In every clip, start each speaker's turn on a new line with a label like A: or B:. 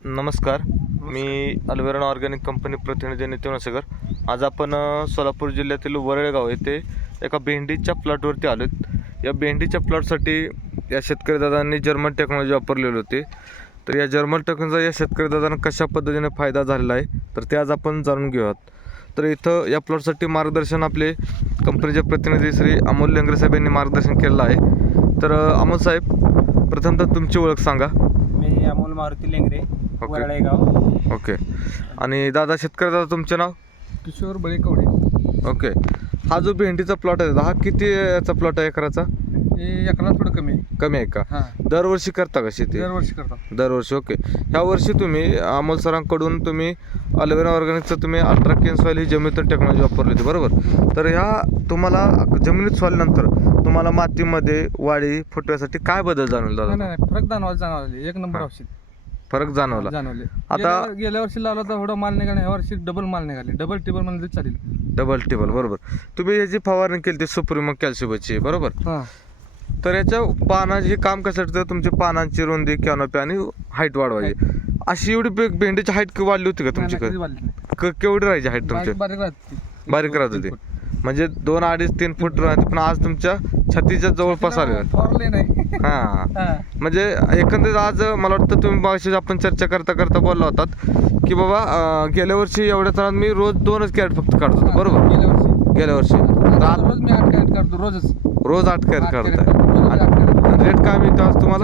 A: नमस्कार, मी अल्वेरॉन organic company प्रतिनिधी नितीन वसकर. आज आपण सोलापूर जिल्ह्यातील वरळेगाव येथे एका भेंडीच्या प्लॉटवरती आलो. या भेंडीच्या प्लॉटसाठी या शेतकरी दादांनी जर्मन टेक्नॉलॉजी वापरलेली होती. तर या जर्मन टेक्नॉलॉजीचा या शेतकरी दादांना कशा पद्धतीने फायदा झालेला आहे तर ते आज आपण जाणून घेऊयात. तर इथं या प्लॉटसाठी मार्गदर्शन आपले कंपनीचे प्रतिनिधी श्री अमोल लेंगरे साहेब यांनी मार्गदर्शन केलेलं आहे. तर अमोल साहेब, प्रथमतः तुमची ओळख सांगा.
B: मी अमोल मारुती लेंगरे, वरळेगाव.
A: ओके. आणि दादा, शेतकरी दादा, तुमचे नाव?
B: किशोर बळीकवडे.
A: ओके. हा जो भेंडीचा प्लॉट आहे हा किती याचा प्लॉट आहे एकराचा?
B: हे एकला थोडं कमी आहे.
A: कमी आहे का?
B: हां,
A: दरवर्षी करता का शेती?
B: दरवर्षी करतो.
A: दरवर्षी. ओके. ह्या वर्षी तुम्ही अमोल सरांकडून तुम्ही अल्वेरा ऑर्गॅनिकचं तुम्ही अल्ट्राकेन सॉइल ही जमिनीतून टेक्नॉलॉजी वापरली होती, बरोबर? तर ह्या तुम्हाला जमिनीत सोडल्यानंतर तुम्हाला मातीमध्ये वाढी फुटव्यासाठी काय बदल जाणवला दादा?
B: नाही, फरक जाणवले. एक नंबर औषध
A: फरक जाणवला.
B: जाणवले.
A: आता
B: गेल्या वर्षी लावला तर थोडं माल निघाला, ह्या वर्षी डबल माल निघाले. डबल टेबल म्हणजे चालेल.
A: डबल टेबल, बरोबर. तुम्ही याची फवारणी केली ती सुप्रीम कॅल्शियमची, बरोबर?
B: हां,
A: तर याच्या पानाची काम कशासाठी तर तुमच्या पानांची रुंदी, कॅनोपी आणि हाईट वाढवायची. अशी एवढी भेंडीची हाईट वाढली होती का तुमची? केवढी राहायची हाईट तुमची?
B: बारीक राहते.
A: बारीक राहत होती, म्हणजे 2, 2.5, 3 फूट राहते, पण आज तुमच्या छातीच्या जवळपास आले.
B: फवारले नाही.
A: हां, म्हणजे एकंदरीत आज मला वाटतं तुम्ही मागाशी आपण चर्चा करता बोलला होतात की बाबा गेल्या वर्षी एवढ्या तणात मी रोज 2च कॅरेट फक्त काढत होतो, बरोबर?
B: गेल्या वर्षी रोज मी 8 कॅरेट काढतो.
A: रोज 8 कॅरेट काढताय. रेट काय मिळतो आज तुम्हाला?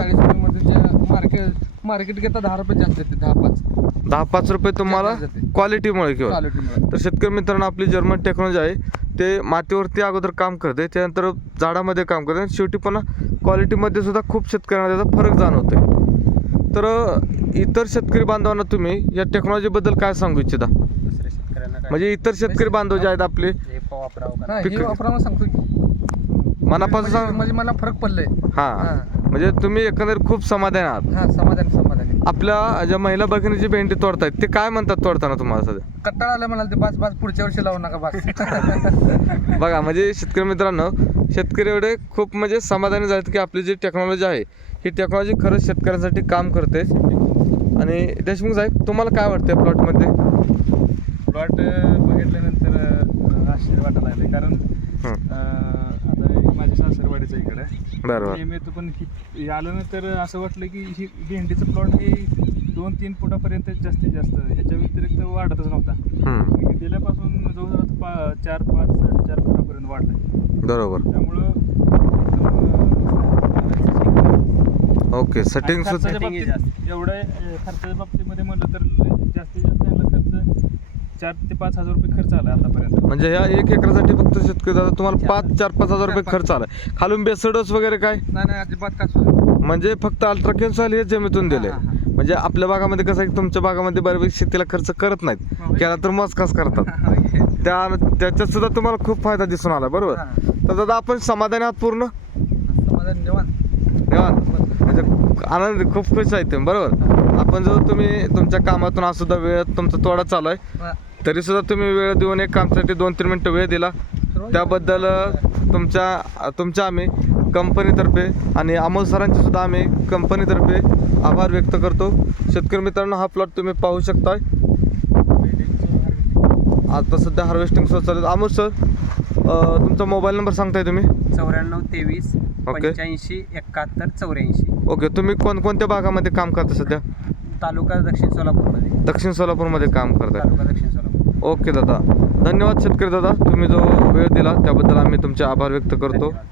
B: मार्केट घेता 10 रुपये जास्त देते.
A: 10-5 रुपये तुम्हाला क्वालिटीमुळे किंवा. तर शेतकरी मित्रांनो, आपली जर्मन टेक्नॉलॉजी आहे ते मातीवरती अगोदर काम करते, त्यानंतर झाडामध्ये काम करते आणि शेवटी पण क्वालिटीमध्ये सुद्धा खूप शेतकऱ्यांना त्याचा फरक जाणवतोय. तर इतर शेतकरी बांधवांना तुम्ही या टेक्नॉलॉजीबद्दल काय सांगू इच्छिता? म्हणजे इतर शेतकरी बांधव जे आहेत आपले
B: वापरावं सांगतो की
A: मनापासून सांग.
B: म्हणजे मला फरक पडलाय.
A: हां, म्हणजे तुम्ही एकंदरीत खूप समाधान आहात.
B: हां, समाधानी.
A: आपल्या ज्या महिला भगिनीची भेंडी तोडतायत ते काय म्हणतात तोडताना तुम्हाला सध्या?
B: कंटाळा आला म्हणाल ते बास पुढच्या वर्षी लावू नका बास.
A: बघा, म्हणजे शेतकरी मित्रांनो, शेतकरी एवढे खूप म्हणजे समाधानी झालेत की आपली जी टेक्नॉलॉजी आहे ही टेक्नॉलॉजी खरंच शेतकऱ्यांसाठी काम करते. आणि देशमुख साहेब, तुम्हाला काय वाटतं प्लॉटमध्ये?
B: प्लॉट बघितल्यानंतर आश्चर्य वाटायला लागले, कारण आता माझ्या सासरवाडीच्या इकडे
A: बरोबर
B: येतो, पण आलं ना तर असं वाटलं की ही भेंडीचं प्लॉट हे 2-3 फुटापर्यंत जास्तीत जास्त, ह्याच्या व्यतिरिक्त वाढतच नव्हता. दिल्यापासून जवळजवळ 4-5, 4.5 फुटापर्यंत वाढलाय.
A: बरोबर.
B: त्यामुळं
A: ओके. सेटिंग
B: एवढ्या खर्चाच्या बाबतीमध्ये म्हणलं तर जास्तीत जास्त याला खर्च 4,000 ते 5,000 रुपये खर्च आला आतापर्यंत.
A: म्हणजे ह्या 1 एकरासाठी फक्त शेतकरी दादा तुम्हाला 5,000-4,000 5,000 रुपये खर्च आलाय. खालून बेसडोस वगैरे काय
B: नाही, अजिबात काय.
A: म्हणजे फक्त अल्ट्राकेन सॉइल हे जमिनीतून दिले. म्हणजे आपल्या भागामध्ये कसं आहे की तुमच्या भागामध्ये बऱ्यापैकी शेतीला खर्च करत नाहीत, केला तर मस्काच करतात. त्याच्यात सुद्धा तुम्हाला खूप फायदा दिसून आला, बरोबर? तर दादा, आपण समाधानी आहात पूर्ण?
B: समाधान
A: निवांत, म्हणजे आनंद, खूप खुश आहे तुम्ही, बरोबर? आपण जो तुम्ही तुमच्या कामातून आज सुद्धा वेळ तुमचा तोडा चालू आहे तरी सुद्धा तुम्ही वेळ देऊन एक कामसाठी 2-3 मिनटं वेळ दिला, त्याबद्दल तुमच्या आम्ही कंपनीतर्फे आणि अमोल सरांचे सुद्धा आम्ही कंपनीतर्फे आभार व्यक्त करतो. शेतकरी मित्रांनो, हा प्लॉट तुम्ही पाहू शकताय. आता सध्या हार्वेस्टिंग सुरू चालू आहे. अमोल सर, तुमचा मोबाईल नंबर सांगताय तुम्ही?
B: 94 23 85 71 84.
A: ओके. तुम्ही कोणत्या भागामध्ये काम करता सध्या?
B: तालुका दक्षिण सोलापूरमध्ये.
A: दक्षिण सोलापूरमध्ये काम करताय.
B: तालुका दक्षिण सोलापूर.
A: ओके दादा, धन्यवाद शेतकरी दादा, तुम्ही जो वेळ दिला त्याबद्दल आम्ही तुमचे आभार व्यक्त करतो.